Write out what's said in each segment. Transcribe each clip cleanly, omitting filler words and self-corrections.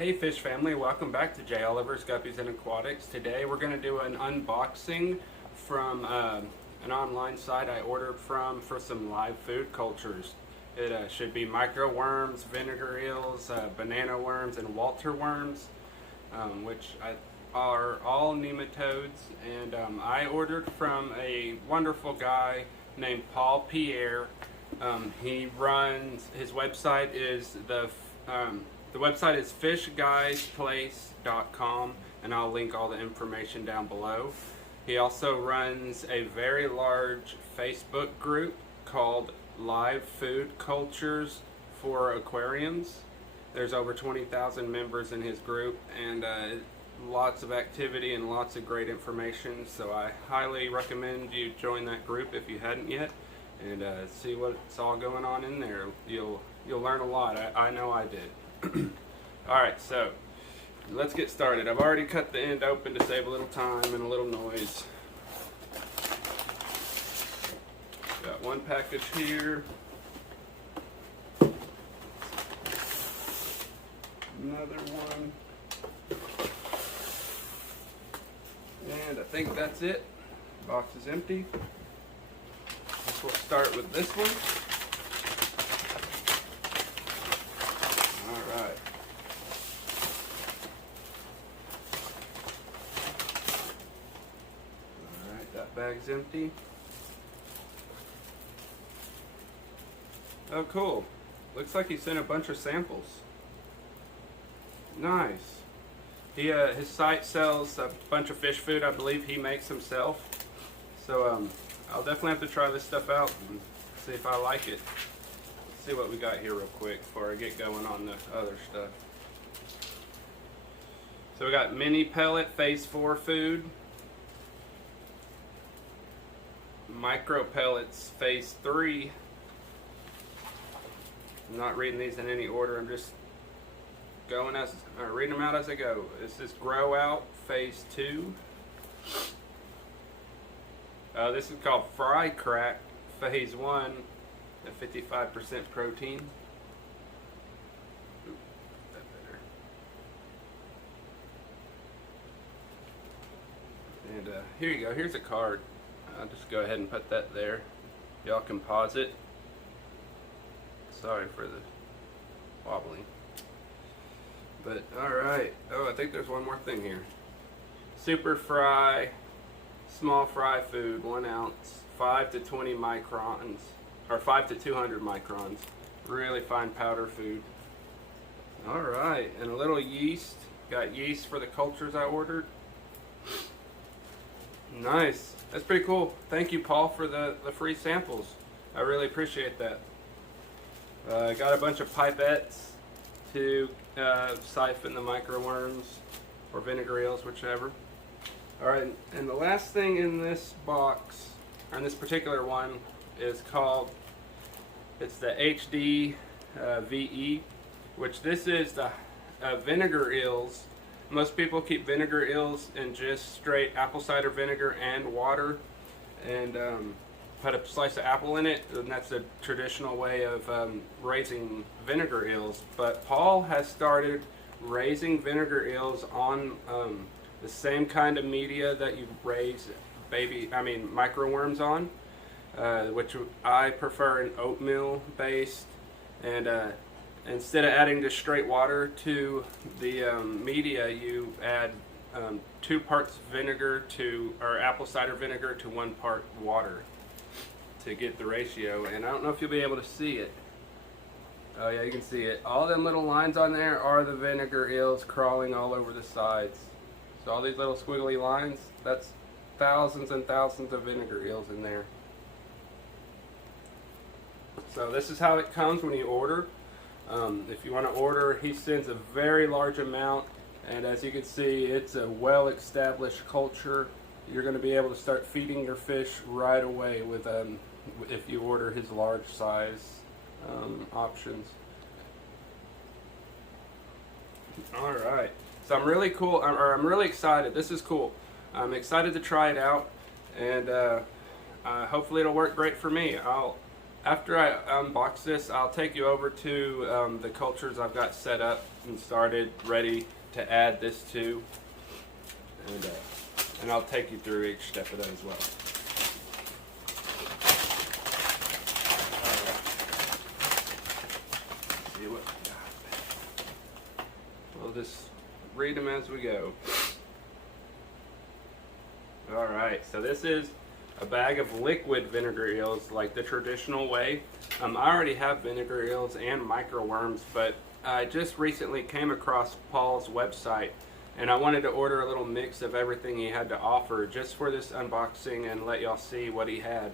Hey fish family, welcome back to J. Oliver's Guppies and Aquatics. Today we're going to do an unboxing from an online site I ordered from for some live food cultures. It should be micro worms, vinegar eels, banana worms, and Walter worms, which are all nematodes. And I ordered from a wonderful guy named Paul Pierre. His website is the website is fishguysplace.com, and I'll link all the information down below. He also runs a very large Facebook group called Live Food Cultures for Aquariums. There's over 20,000 members in his group, and lots of activity and lots of great information. So I highly recommend you join that group if you hadn't yet, and see what's all going on in there. You'll learn a lot. I know I did. Alright, so let's get started. I've already cut the end open to save a little time and a little noise. Got one package here. Another one. And I think that's it. Box is empty. Guess we'll start with this one. Alright. Alright, that bag's empty. Oh, cool. Looks like he sent a bunch of samples. Nice. His site sells a bunch of fish food. I believe he makes himself. So I'll definitely have to try this stuff out and see if I like it. See what we got here real quick before I get going on the other stuff. So we got mini pellet phase 4 food, micro pellets phase 3. I'm not reading these in any order. I'm just reading them out as I go. This is grow out phase 2. This is called fry crack phase 1. At 55% protein. Ooh, that better. And here you go. Here's a card. I'll just go ahead and put that there. Y'all can pause it. Sorry for the wobbling. But alright. Oh, I think there's one more thing here. Super fry, small fry food, 1 ounce, 5 to 20 microns. Or 5 to 200 microns. Really fine powder food. Alright, and a little yeast. Got yeast for the cultures I ordered. Nice. That's pretty cool. Thank you, Paul, for the free samples. I really appreciate that. Got a bunch of pipettes to siphon the microworms or vinegar eels, whichever. Alright, and the last thing in this box, or in this particular one, is called, it's the HD VE, which this is the vinegar eels. Most people keep vinegar eels in just straight apple cider vinegar and water, and put a slice of apple in it, and that's a traditional way of raising vinegar eels. But Paul has started raising vinegar eels on the same kind of media that you raise microworms on. Which I prefer an oatmeal based, and instead of adding just straight water to the media, you add 2 parts vinegar or apple cider vinegar to 1 part water to get the ratio. And I don't know if you'll be able to see it. Oh yeah, you can see it. All them little lines on there are the vinegar eels crawling all over the sides. So all these little squiggly lines, that's thousands and thousands of vinegar eels in there. So this is how it comes when you order. If you want to order, he sends a very large amount, and as you can see, it's a well-established culture. You're going to be able to start feeding your fish right away with if you order his large size options. All right, so I'm really excited. This is cool. I'm excited to try it out, and hopefully it'll work great for me. after I unbox this, I'll take you over to the cultures I've got set up and started, ready to add this to, and I'll take you through each step of that as well. See what we got. We'll just read them as we go. All right, so this is a bag of liquid vinegar eels, like the traditional way. I already have vinegar eels and microworms, but I just recently came across Paul's website, and I wanted to order a little mix of everything he had to offer just for this unboxing and let y'all see what he had.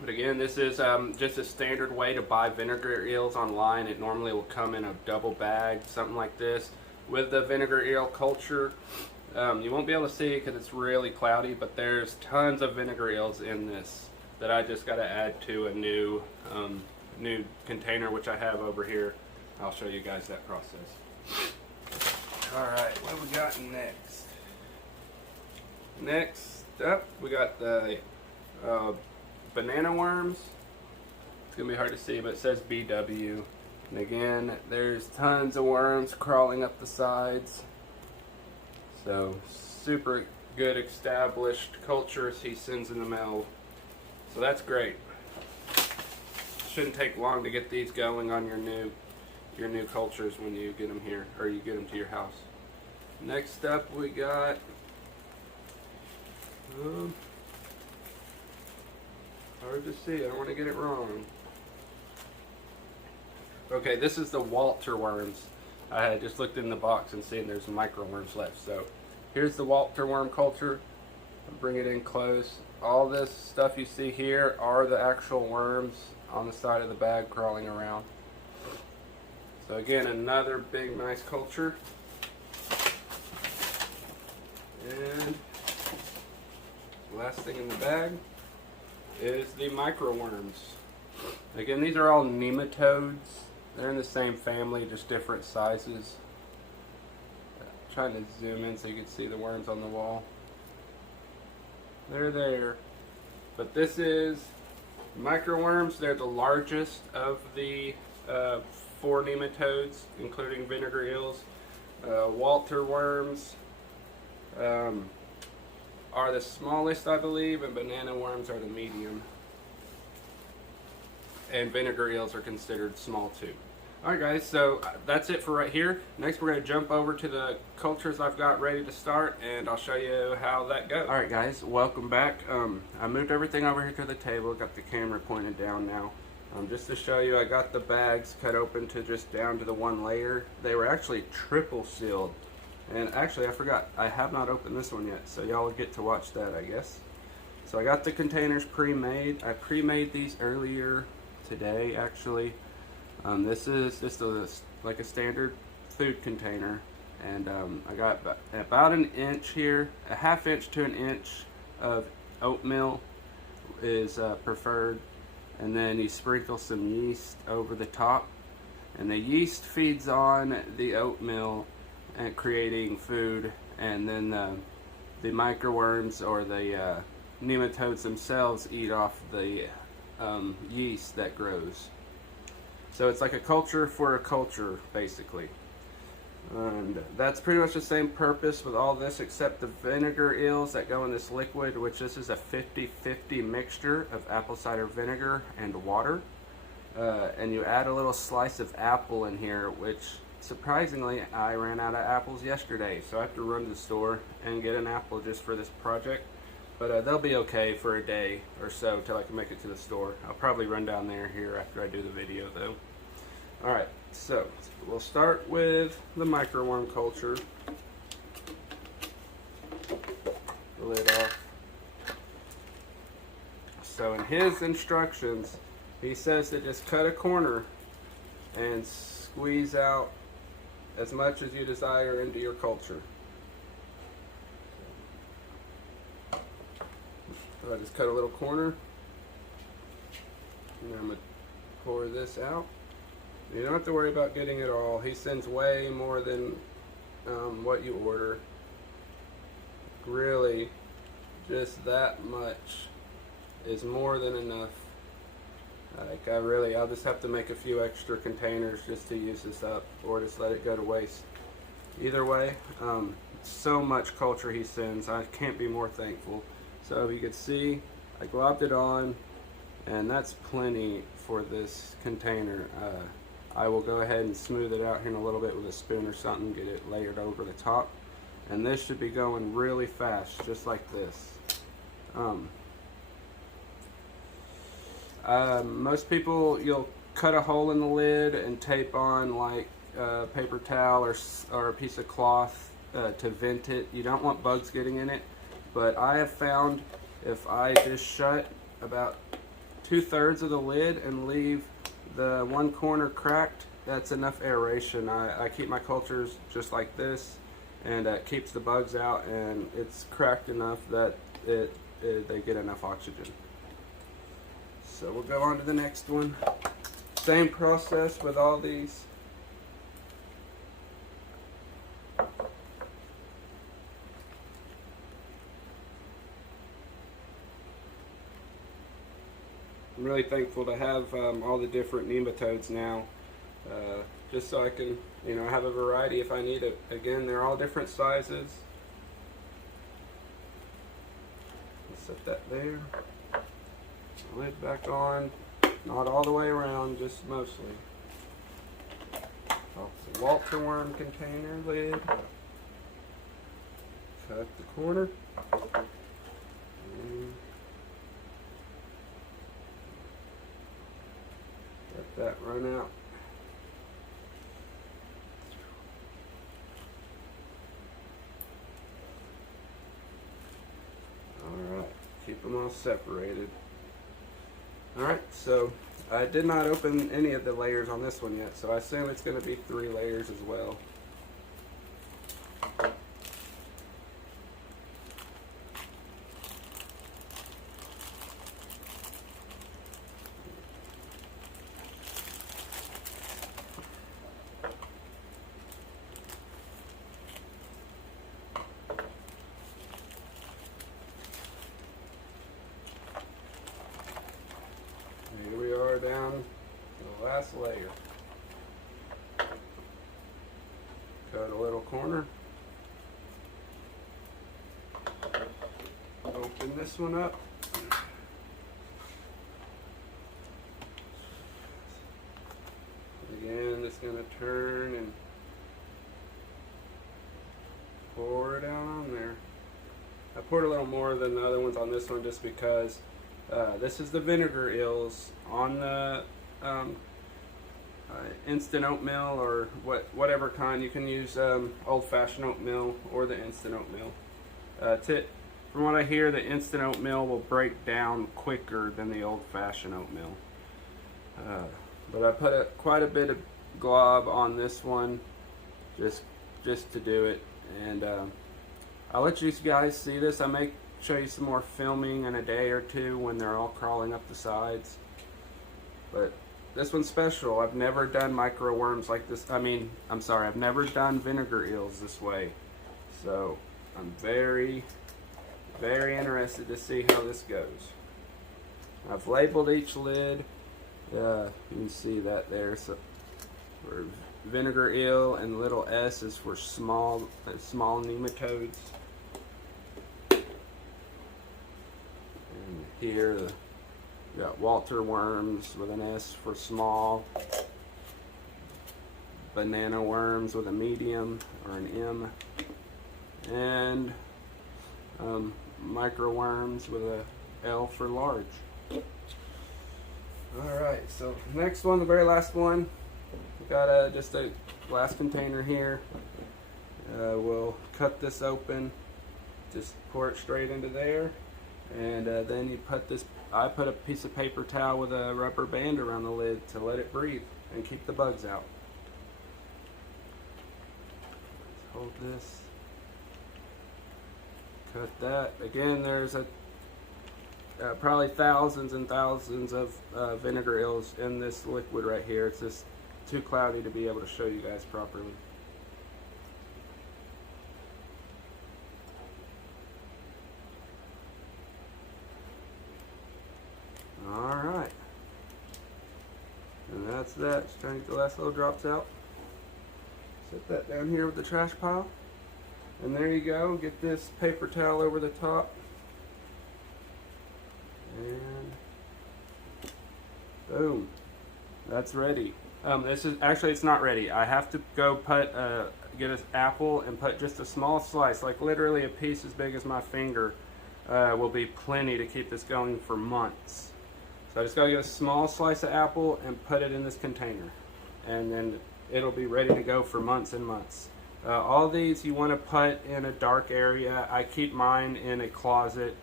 But again, this is just a standard way to buy vinegar eels online. It normally will come in a double bag, something like this, with the vinegar eel culture. You won't be able to see it because it's really cloudy, but there's tons of vinegar eels in this that I just got to add to a new container, which I have over here. I'll show you guys that process. Alright, what have we got next? Next up, we got the banana worms. It's going to be hard to see, but it says BW. And again, there's tons of worms crawling up the sides. So, super good established cultures he sends in the mail. So that's great. Shouldn't take long to get these going on your new cultures when you get them here, or you get them to your house. Next up we got hard to see, I don't want to get it wrong. Okay, this is the Walter worms. I had just looked in the box and seen there's micro worms left. So here's the Walter worm culture. I'll bring it in close. All this stuff you see here are the actual worms on the side of the bag crawling around. So again, another big nice culture. And last thing in the bag is the micro worms. Again, these are all nematodes. They're in the same family, just different sizes. Trying to zoom in so you can see the worms on the wall. They're there. But this is microworms. They're the largest of the 4 nematodes, including vinegar eels. Walter worms are the smallest, I believe, and banana worms are the medium. And vinegar eels are considered small too. Alright guys, so that's it for right here. Next we're going to jump over to the cultures I've got ready to start, and I'll show you how that goes. Alright guys, welcome back. I moved everything over here to the table, got the camera pointed down now. Just to show you, I got the bags cut open to just down to the 1 layer. They were actually triple sealed. And actually I forgot, I have not opened this one yet, so y'all will get to watch that, I guess. So I got the containers pre-made. I pre-made these earlier today actually. This is just like a standard food container, and I got about an inch here, a ½ inch to an inch of oatmeal is preferred, and then you sprinkle some yeast over the top, and the yeast feeds on the oatmeal and creating food, and then the microworms or the nematodes themselves eat off the yeast that grows. So it's like a culture for a culture, basically. And that's pretty much the same purpose with all this, except the vinegar eels that go in this liquid, which this is a 50-50 mixture of apple cider vinegar and water. And you add a little slice of apple in here, which surprisingly I ran out of apples yesterday, so I have to run to the store and get an apple just for this project. But they'll be okay for a day or so till I can make it to the store. I'll probably run down there here after I do the video though. Alright, so we'll start with the microworm culture. The lid off. So in his instructions, he says to just cut a corner and squeeze out as much as you desire into your culture. So I just cut a little corner, and I'm going to pour this out. You don't have to worry about getting it all. He sends way more than what you order. Really, just that much is more than enough Like I'll just have to make a few extra containers just to use this up, or just let it go to waste. Either way, so much culture he sends. I can't be more thankful. So you can see, I globbed it on, and that's plenty for this container. I will go ahead and smooth it out here in a little bit with a spoon or something, get it layered over the top. And this should be going really fast, just like this. Most people, you'll cut a hole in the lid and tape on like a paper towel or a piece of cloth to vent it. You don't want bugs getting in it, but I have found if I just shut about 2/3 of the lid and leave the one corner cracked, that's enough aeration. I keep my cultures just like this, and it keeps the bugs out, and it's cracked enough that they get enough oxygen. So we'll go on to the next one. Same process with all these. I'm really thankful to have all the different nematodes now, just so I can, have a variety if I need it. Again, they're all different sizes. Let's set that there. Lid back on, not all the way around, just mostly. Off the Walter worm container lid. Cut the corner. And let that run out. Alright, keep them all separated. Alright, so I did not open any of the layers on this one yet, so I assume it's going to be 3 layers as well. Here we are down to the last layer. Cut a little corner. Open this one up. Again, it's going to turn and pour it out on there. I poured a little more than the other ones on this one just because this is the Vinegar Eels. On the instant oatmeal or whatever kind, you can use old-fashioned oatmeal or the instant oatmeal. From what I hear, the instant oatmeal will break down quicker than the old-fashioned oatmeal. But I put quite a bit of glob on this one just to do it, and I'll let you guys see this. I may show you some more filming in a day or two when they're all crawling up the sides. But this one's special. I've never done micro worms like this. I've never done vinegar eels this way. So I'm very, very interested to see how this goes. I've labeled each lid. You can see that there. So for vinegar eel, and little S is for small nematodes. And here we got Walter worms with an S for small, banana worms with a medium or an M, and micro worms with a L for large. Alright, so next one, the very last one, we got just a glass container here. We'll cut this open, just pour it straight into there, and then you put this, I put a piece of paper towel with a rubber band around the lid to let it breathe and keep the bugs out. Let's hold this, cut that. Again, there's probably thousands and thousands of vinegar eels in this liquid right here. It's just too cloudy to be able to show you guys properly. Alright, rest of that. Just trying to get the last little drops out. Set that down here with the trash pile. And there you go. Get this paper towel over the top. And boom. That's ready. This is actually, it's not ready. I have to go get an apple and put just a small slice, like literally a piece as big as my finger, will be plenty to keep this going for months. So I just gotta get a small slice of apple and put it in this container, and then it'll be ready to go for months and months. All these you want to put in a dark area. I keep mine in a closet.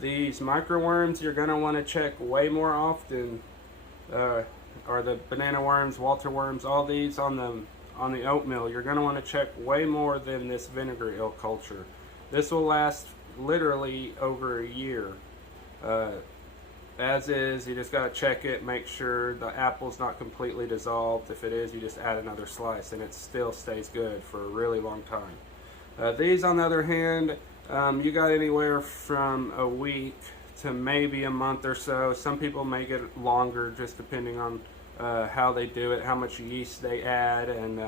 These microworms you're gonna want to check way more often. Are the banana worms, Walter worms, all these on the oatmeal, you're going to want to check way more than this vinegar eel culture. This will last literally over a year. As is, you just got to check it, make sure the apple's not completely dissolved. If it is, you just add another slice and it still stays good for a really long time. These, on the other hand, you got anywhere from a week to maybe a month or so. Some people may get longer, just depending on how they do it, how much yeast they add, and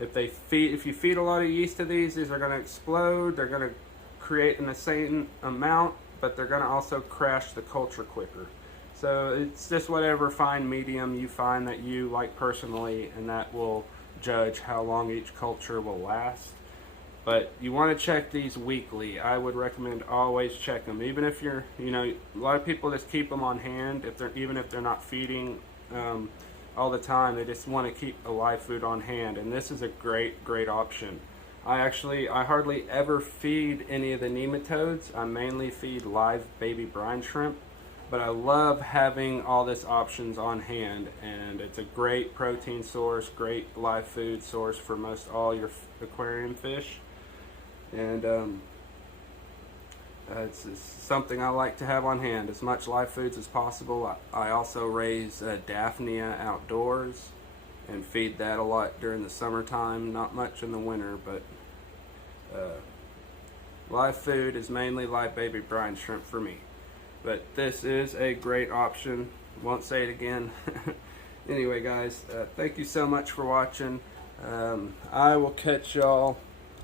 if you feed a lot of yeast to these are going to explode. They're going to create an insane amount, but they're going to also crash the culture quicker. So it's just whatever fine medium you find that you like personally, and that will judge how long each culture will last. But you want to check these weekly. I would recommend always check them, even if you're, a lot of people just keep them on hand. Even if they're not feeding all the time, they just want to keep a live food on hand, and this is a great option. I hardly ever feed any of the nematodes. I mainly feed live baby brine shrimp, but I love having all this options on hand, and it's a great protein source, great live food source for most all your aquarium fish. And it's something I like to have on hand, as much live foods as possible. I also raise Daphnia outdoors and feed that a lot during the summertime, not much in the winter, but live food is mainly live baby brine shrimp for me. But this is a great option. Won't say it again. Anyway, guys, thank you so much for watching. I will catch y'all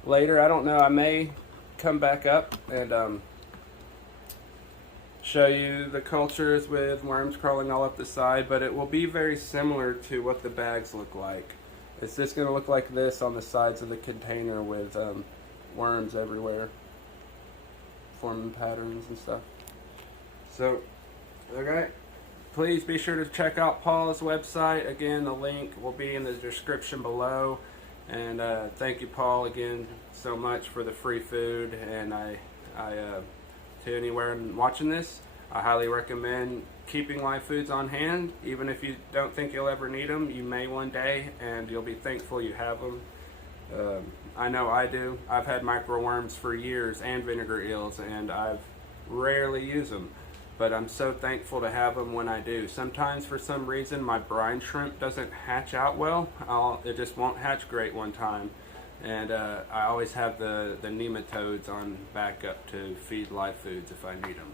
later. I don't know, I may come back up and show you the cultures with worms crawling all up the side, but it will be very similar to what the bags look like. It's just going to look like this on the sides of the container with worms everywhere, forming patterns and stuff. So, okay, please be sure to check out Paul's website. Again, the link will be in the description below. And thank you, Paul, again so much for the free food. And to anyone watching this, I highly recommend keeping live foods on hand. Even if you don't think you'll ever need them, you may one day, and you'll be thankful you have them. I know I do. I've had microworms for years and vinegar eels, and I've rarely used them. But I'm so thankful to have them when I do. Sometimes, for some reason, my brine shrimp doesn't hatch out well. It just won't hatch great one time. And I always have the nematodes on backup to feed live foods if I need them.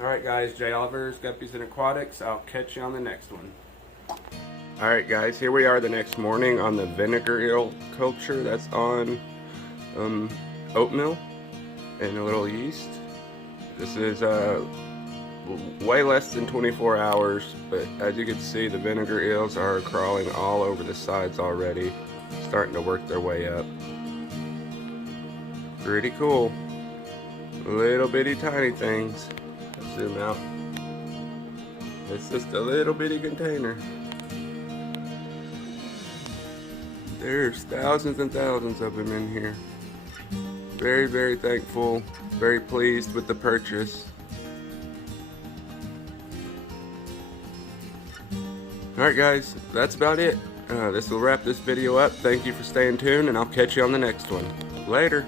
Alright guys, Jay Oliver's Guppies and Aquatics. I'll catch you on the next one. Alright guys, here we are the next morning on the vinegar eel culture that's on oatmeal and a little yeast. This is way less than 24 hours, but as you can see, the vinegar eels are crawling all over the sides already, starting to work their way up. Pretty cool. Little bitty tiny things. Let's zoom out. It's just a little bitty container. There's thousands and thousands of them in here. Very thankful, very pleased with the purchase. Alright guys, that's about it. This will wrap this video up. Thank you for staying tuned, and I'll catch you on the next one. Later.